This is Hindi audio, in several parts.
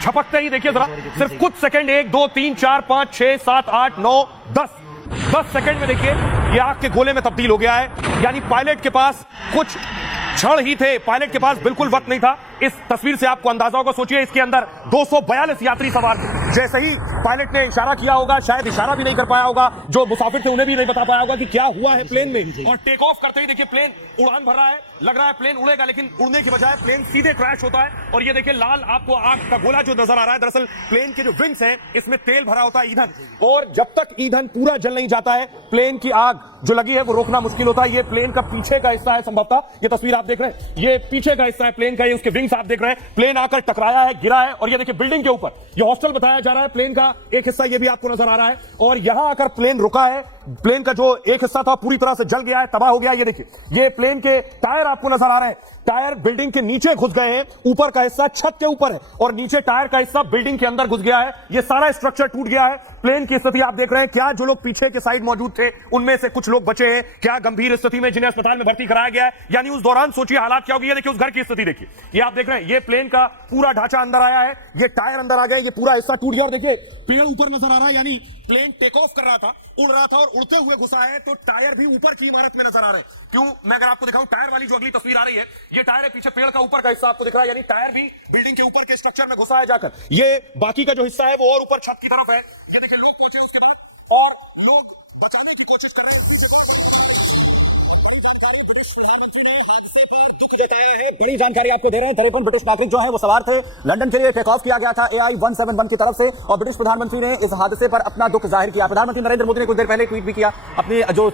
झपकते ही देखिए जरा, सिर्फ कुछ सेकंड, 1 2 3 4 5 6 7 8 9 10 सेकंड में देखिए ये आग के गोले में तब्दील हो गया है। यानी पायलट के पास कुछ क्षण ही थे, पायलट के पास बिल्कुल वक्त नहीं था। इस तस्वीर से आपको अंदाजा होगा, सोचिए इसके अंदर 242 यात्री सवार थे। जैसे ही पायलट ने इशारा किया होगा, शायद इशारा भी नहीं कर पाया होगा, जो मुसाफिर थे उन्हें भी नहीं बता पाया होगा कि क्या हुआ है प्लेन में। और टेक ऑफ करते ही देखिए प्लेन उड़ान भर रहा है, लग रहा है प्लेन उड़ेगा, लेकिन उड़ने की बजाय प्लेन सीधे क्रैश होता है। और ये देखिए लाल आपको आग का गोला जो नजर आ रहा है, दरअसल प्लेन के जो विंग्स हैं इसमें तेल भरा होता है, ईंधन, और जब तक ईंधन पूरा जल नहीं जाता है प्लेन की आग जो लगी है वो रोकना मुश्किल होता है। ये प्लेन का पीछे का हिस्सा है, संभवतः ये तस्वीर आप देख रहे हैं, ये पीछे का हिस्सा है प्लेन का, ये उसके विंग्स आप देख रहे हैं। प्लेन आकर टकराया है, गिरा है, और ये देखिए बिल्डिंग के ऊपर ये हॉस्टल बताया जा रहा है, प्लेन का एक हिस्सा ये भी आपको नजर आ रहा है। और यहां आकर प्लेन रुका है, प्लेन का जो एक हिस्सा था पूरी तरह से जल गया है, तबाह हो गया। ये देखिए ये प्लेन के टायर आपको नजर आ रहे हैं, टायर बिल्डिंग के नीचे घुस गए हैं, ऊपर का हिस्सा छत के ऊपर है और नीचे टायर का हिस्सा बिल्डिंग के अंदर घुस गया है। ये सारा स्ट्रक्चर टूट गया है। प्लेन की स्थिति आप देख रहे हैं, क्या जो लोग पीछे के साइड मौजूद थे उनमें से कुछ लोग बचे हैं, क्या गंभीर स्थिति में जिन्हें अस्पताल में भर्ती कराया गया है, यानी उस दौरान सोचिए हालात क्या होगी। ये देखिए उस घर की स्थिति देखिए, ये आप देख रहे हैं, ये प्लेन का पूरा ढांचा अंदर आया है, ये टायर अंदर आ गए, ये पूरा हिस्सा टूट गया। और देखिए पेड़ ऊपर नजर आ रहा है, यानी प्लेन टेक ऑफ कर रहा था, उड़ रहा था और उड़ते हुए घुसा है, तो टायर भी ऊपर की इमारत में नजर आ रहे हैं। क्यों, मैं अगर आपको दिखाऊं, टायर वाली जो अगली तस्वीर आ रही है, ये टायर है, पीछे पेड़ का ऊपर का हिस्सा आपको दिख रहा है, यानी टायर भी बिल्डिंग के ऊपर के स्ट्रक्चर में घुसा है जाकर। ये बाकी का जो हिस्सा है वो और ऊपर छत की तरफ है। ये देखिए लोग पहुंचे उसके बाद और लोग बचाने की कोशिश कर रहे हैं। बड़ी जानकारी आपको दे रहे हैं, 53 ब्रिटिश नागरिक जो है वो सवार थे, लंदन के लिए टेक ऑफ किया गया था AI 171 की तरफ से, और ब्रिटिश प्रधानमंत्री ने इस हादसे पर अपना दुख जाहिर किया। प्रधानमंत्री नरेंद्र मोदी ने कुछ देर पहले ट्वीट भी किया, अपने जो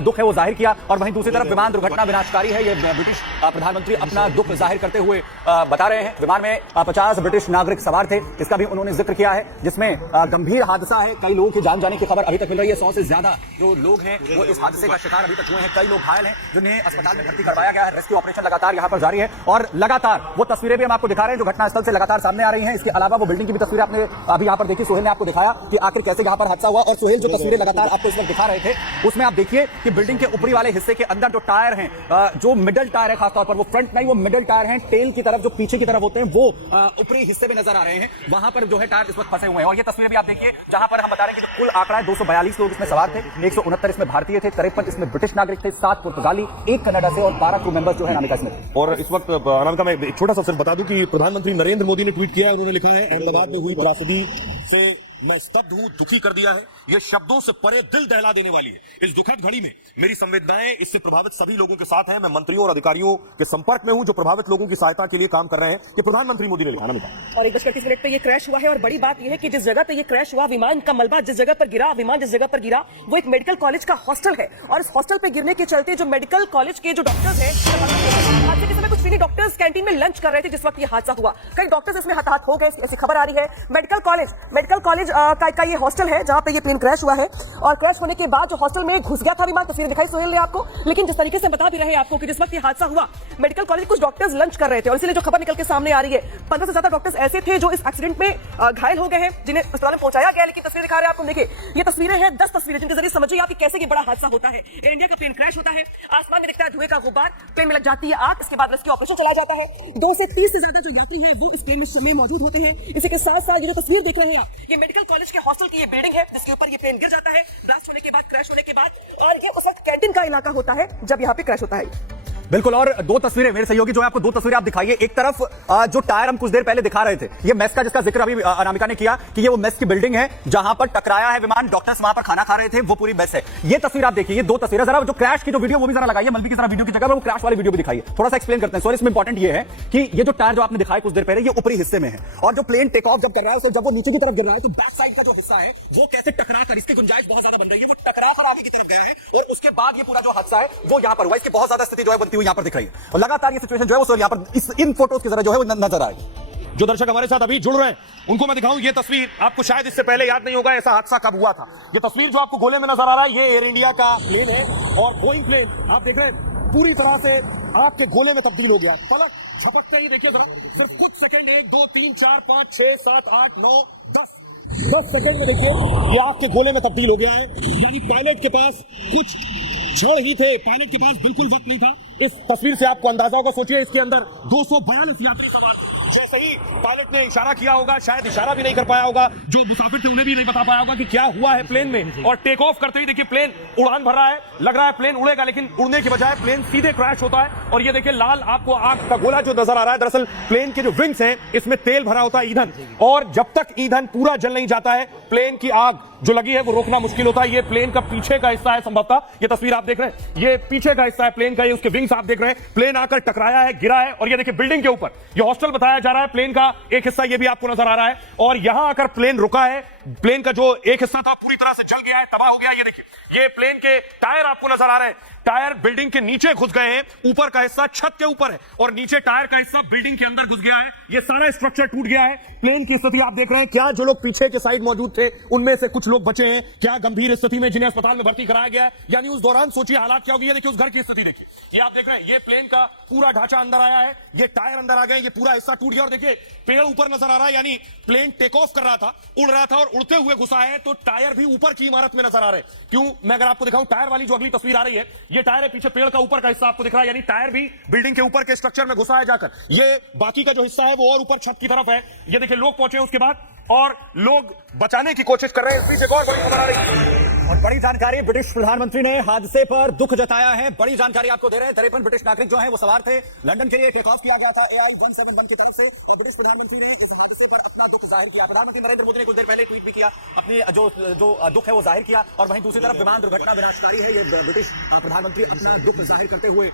दुख है वो जाहिर किया। और वहीं दूसरी तरफ विमान दुर्घटना विनाशकारी है, ये ब्रिटिश प्रधानमंत्री अपना दुख जाहिर करते हुए बता रहे हैं। विमान में 50 ब्रिटिश नागरिक सवार थे, इसका भी उन्होंने जिक्र किया है, जिसमें गंभीर हादसा है, कई लोगों की जान जाने की खबर अभी तक मिल रही है। 100 से ज्यादा जो लोग हैं वो इस हादसे का शिकार अभी तक हुए हैं, कई लोग घायल हैं जिन्हें अस्पताल में भर्ती करवाया गया है। रेस्क्यू ऑपरेशन लगातार यहां पर जारी है और लगातार वो तस्वीरें भी हम आपको दिखा रहे हैं जो घटनास्थल से लगातार सामने आ रही हैं। इसके अलावा वो बिल्डिंग की भी तस्वीरें आपने अभी यहां पर देखी, सोहेल ने आपको दिखाया कि आखिर कैसे यहां पर हादसा हुआ। और सोहेल जो तस्वीरें लगातार आपको इस वक्त दिखा रहे थे उसमें आप देखिए कि बिल्डिंग के ऊपरी वाले हिस्से के अंदर जो टायर हैं, जो मिडल टायर है, खासतौर पर वो फ्रंट नहीं, वो मिडल टायर हैं, टेल की तरफ जो पीछे की तरफ होते हैं वो ऊपरी हिस्से में नजर आ रहे हैं, वहां पर जो है टायर इस वक्त फंसे हुए हैं। और ये तस्वीरें भी आप देखिए जहां पर हम बता रहे हैं कि कुल आंकड़ा है 242 लोग इसमें सवार थे, 169 इसमें भारतीय थे, 53 इसमें ब्रिटिश नागरिक थे, 7 पुर्तगाली, 1 कनाडा से और 12 क्रू मेंबर्स जो है अनामिका इसमें। और इस वक्त अनामिका में एक छोटा सा सिर्फ बता दूं कि प्रधानमंत्री नरेंद्र मोदी ने ट्वीट किया है, उन्होंने लिखा है अहमदाबाद में हुई त्रासदी से मैं स्तब्ध हूं, दुखी कर दिया है, ये शब्दों से परे दिल दहला देने वाली है। इस दुखद घड़ी में मेरी संवेदनाएं इससे प्रभावित सभी लोगों के साथ हैं। मैं मंत्रियों और अधिकारियों के संपर्क में हूं जो प्रभावित लोगों की सहायता के लिए काम कर रहे हैं। ये प्रधानमंत्री मोदी ने लिखा ना। और 1:30 पे ये क्रैश हुआ है और बड़ी बात यह है कि जिस जगह पे ये क्रैश हुआ, विमान का मलबा जिस जगह पर गिरा, विमान जिस जगह पर गिरा, वो एक मेडिकल कॉलेज का हॉस्टल है। और इस हॉस्टल पे गिरने के चलते जो मेडिकल कॉलेज के जो डॉक्टर्स हैं, हादसे के समय कुछ सीनियर डॉक्टर्स कैंटीन में लंच कर रहे थे जिस वक्त ये हादसा हुआ। कई डॉक्टर्स इसमें हताहत हो गए, ऐसी खबर आ रही है। मेडिकल कॉलेज का ये हॉस्टल है जहां पे ये प्लेन क्रैश हुआ है। और क्रैश होने के बाद जो हॉस्टल में घुस गया था विमान, तस्वीरें दिखाई सोहेल ने आपको, लेकिन जिस तरीके से बता भी रहे हैं आपको कि जिस वक्त ये हादसा हुआ, मेडिकल कॉलेज कुछ डॉक्टर्स लंच कर रहे थे और इसलिए जो खबर निकल के सामने आ रही है, 15 से ज्यादा डॉक्टर्स ऐसे थे जो इस एक्सीडेंट में घायल हो गए हैं, जिन्हें अस्पताल में पहुंचाया गया। लेकिन तस्वीरें दिखा रहे हैं आपको, देखिए ये तस्वीरें हैं 10 तस्वीरें जिनके जरिए समझिए आप कि कैसे ये बड़ा हादसा होता है। एयर इंडिया का प्लेन क्रैश होता है, आसमान में दिखता है धुएं का गुब्बार, प्लेन में लग जाती है आग, इसके बाद रेस्क्यू ऑपरेशन चलाया जाता है। 2 से 30 से ज्यादा जो यात्री हैं वो इस प्लेन में मौजूद होते हैं। इसी के साथ साथ ये जो तस्वीर देख रहे हैं आप, ये मेडिकल कॉलेज के हॉस्टल की ये बिल्डिंग है जिसके ऊपर ये प्लेन गिर जाता है ब्लास्ट होने के बाद, क्रैश होने के बाद। और ये उस वक्त कैंटीन का इलाका होता है जब यहाँ पे क्रैश होता है। बिल्कुल। और 2 तस्वीरें मेरे सहयोगी जो है आपको 2 तस्वीरें आप दिखाइए। एक तरफ जो टायर हम कुछ देर पहले दिखा रहे थे, ये मेस का जिसका जिक्र अभी अनामिका ने किया कि ये वो मेस की बिल्डिंग है जहां पर टकराया है विमान, डॉक्टर्स वहां पर खाना खा रहे थे, वो पूरी मेस है। ये तस्वीर आप देखिए, ये 2 तस्वीरें। जरा जो क्रैश की जो वीडियो वो भी जरा लगाइए, मलबी की जरा वीडियो की जगह वो क्रैश वाली वीडियो भी दिखाइए, थोड़ा सा एक्सप्लेन करते हैं। सॉरी, इसमें इंपॉर्टेंट ये है कि ये जो टायर जो आपने दिखाया कुछ देर पहले, ये ऊपरी हिस्से में है, और जो प्लेन टेक ऑफ जब कर रहा है, जब वो नीचे की तरफ गिर रहा है तो बैक साइड का जो हिस्सा है वो कैसे टकरा कर, इसकी गुंजाइश बहुत ज्यादा बन रही है, वो टकरा कर आगे की तरफ गया है और उसके बाद ये पूरा जो हादसा है वो यहां पर हुआ। इसकी बहुत ज्यादा स्थिति जो है बनती हुई यहां पर दिख रही है। लगातार ये सिचुएशन जो है वो यहाँ पर इन फोटोज की जरा जो है वो नजर आएगी। जो दर्शक हमारे साथ अभी जुड़ रहे हैं उनको मैं दिखाऊं ये तस्वीर, आपको शायद इससे पहले याद नहीं होगा ऐसा हादसा कब हुआ था। ये तस्वीर जो आपको गोले में नजर आ रहा है, ये एयर इंडिया का प्लेन है और बोइंग प्लेन आप देख रहे हैं पूरी तरह से आग के गोले में तब्दील हो गया है। पलक झपकते ही देखिए जरा, सिर्फ कुछ सेकंड, 1 2 3 4 5 6 7 8 9 10 सेकंड में देखिए ये आग के गोले में तब्दील हो गया है। यानी पायलट के पास कुछ क्षण ही थे, पायलट के पास बिल्कुल वक्त नहीं था। इस तस्वीर से आपको अंदाजा होगा, सोचिए इसके अंदर 242 यात्री सवार थे, जैसे ही पायलट ने इशारा किया होगा, शायद इशारा भी नहीं कर पाया होगा, जो मुसाफिर थे उन्हें भी नहीं बता पाया होगा कि क्या हुआ है प्लेन में, और टेक ऑफ करते ही देखिए प्लेन उड़ान भर रहा है, लग रहा है प्लेन उड़ेगा, लेकिन उड़ने के बजाय प्लेन सीधे क्रैश होता है। और ये देखिए लाल आपको आग का गोला जो नजर आ रहा है, दरअसल प्लेन के जो विंग्स हैं इसमें तेल भरा होता है, ईंधन, और जब तक ईंधन पूरा जल नहीं जाता है प्लेन की आग जो लगी है वो रोकना मुश्किल होता है। ये प्लेन का पीछे का हिस्सा है, संभवतः ये तस्वीर आप देख रहे हैं, ये पीछे का हिस्सा है प्लेन का, ये उसके विंग्स आप देख रहे हैं, प्लेन आकर टकराया है, गिरा है, और ये देखिए बिल्डिंग के ऊपर ये हॉस्टल बताया जा रहा है, प्लेन का एक हिस्सा ये भी आपको नजर आ रहा है, और यहां आकर प्लेन रुका है, प्लेन का जो एक हिस्सा था पूरी तरह से जल गया है, तबाह हो गया है। ये देखिए ये प्लेन के टायर आपको नजर आ रहे हैं, टायर बिल्डिंग के नीचे घुस गए हैं, ऊपर का हिस्सा छत के ऊपर है और नीचे टायर का हिस्सा बिल्डिंग के अंदर घुस गया है, ये सारा स्ट्रक्चर टूट गया है। प्लेन की स्थिति आप देख रहे हैं, क्या जो लोग पीछे के साइड मौजूद थे उनमें से कुछ लोग बचे हैं, क्या गंभीर स्थिति में जिन्हें अस्पताल में भर्ती कराया गया है, यानी उस दौरान सोचिए हालात क्या होगी। ये देखिए उस घर की स्थिति देखिए, ये आप देख रहे हैं, ये प्लेन का पूरा ढांचा अंदर आया है, ये टायर अंदर आ गए, ये पूरा हिस्सा टूट गया, और देखिए पेड़ ऊपर नजर आ रहा है, यानी प्लेन टेक ऑफ कर रहा था, उड़ रहा था और उड़ते हुए घुसा है, तो टायर भी ऊपर की इमारत में नजर आ रहे हैं। क्यों, मैं अगर आपको दिखाऊं, टायर वाली जो अगली तस्वीर आ रही है, ये टायर है, पीछे पेड़ का ऊपर का हिस्सा आपको दिख रहा है, यानी टायर भी बिल्डिंग के ऊपर के स्ट्रक्चर में घुसा है जाकर। ये बाकी का जो हिस्सा है वो और ऊपर छत की तरफ है। ये देखिए लोग पहुंचे उसके बाद और लोग बचाने की कोशिश कर रहे हैं। इस बीच एक और बड़ी खबर आ रही है और बड़ी जानकारी, ब्रिटिश प्रधानमंत्री ने हादसे पर दुख जताया है। बड़ी जानकारी आपको दे रहे हैं, 53 ब्रिटिश नागरिक जो हैं वो सवार थे, लंदन के लिए टेक ऑफ किया गया था AI-17 की तरफ से, और ब्रिटिश प्रधानमंत्री ने इस हादसे पर अपना दुख जाहिर किया। प्रधानमंत्री नरेंद्र मोदी ने कुछ देर पहले ट्वीट भी किया, अपने जो दुख है वो जाहिर किया, और वहीं दूसरी तरफ विमान दुर्घटना विनाशकारी है, ये ब्रिटिश प्रधानमंत्री अपना दुख जाहिर करते हुए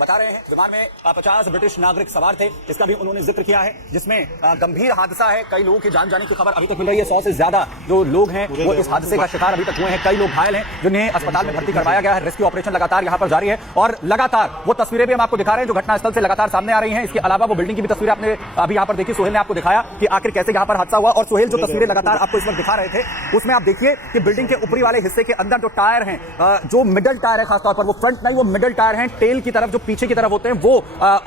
बता रहे हैं। विमान में 50 ब्रिटिश नागरिक सवार थे, इसका भी उन्होंने जिक्र किया है, जिसमें गंभीर हादसा है, कई लोगों की जान जाने की खबर अभी तक मिल रही है। 100 से ज्यादा जो लोग हैं वो इस हादसे का शिकार अभी तक हुए हैं, कई लोग घायल हैं जिन्हें अस्पताल में भर्ती करवाया गया है। रेस्क्यू ऑपरेशन लगातार यहां पर जारी है, और लगातार वो तस्वीरें भी हम आपको दिखा रहे हैं जो घटनास्थल से लगातार सामने आ रही हैं। इसके अलावा वो बिल्डिंग की भी तस्वीरें आपने अभी यहां पर देखी, सोहेल ने आपको दिखाया कि आखिर कैसे यहां पर हादसा हुआ। और सोहेल, जो तस्वीरें लगातार आपको इस वक्त दिखा रहे थे, उसमें आप देखिए कि बिल्डिंग के ऊपरी वाले हिस्से के अंदर जो टायर हैं, जो मिडल टायर है, खासतौर पर वो फ्रंट नहीं, वो मिडल टायर हैं, टेल की तरफ जो पीछे की तरफ होते हैं वो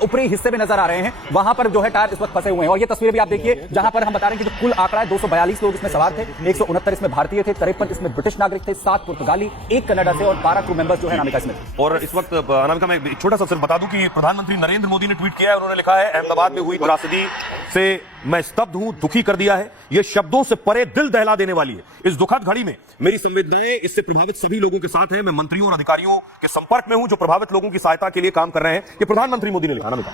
ऊपरी हिस्से में नजर आ रहे हैं, वहां पर जो है टायर इस वक्त फंसे हुए हैं। और ये तस्वीरें भी आप देखिए जहां पर हम बता रहे हैं कि जो कुल आंकड़ा है 242 लोग इसमें सवार थे, 169 इसमें भारतीय थे, 53 इसमें ब्रिटिश नागरिक थे, 7 पुर्तगाली, 1 कनाडा से, और 12 क्रू मेंबर्स जो है अनामिका इसमें। और इस वक्त अनामिका में एक छोटा सा सिर्फ बता दूं कि प्रधानमंत्री नरेंद्र मोदी ने ट्वीट किया है, उन्होंने लिखा है, अहमदाबाद में हुई त्रासदी से मैं स्तब्ध हूं, दुखी कर दिया है, ये शब्दों से परे दिल दहला देने वाली है। इस दुखद घड़ी में मेरी संवेदनाएं इससे प्रभावित सभी लोगों के साथ हैं, मैं मंत्रियों और अधिकारियों के संपर्क में हूं जो प्रभावित लोगों की सहायता के लिए काम कर रहे हैं। ये प्रधानमंत्री मोदी ने लिखा। अनामिका।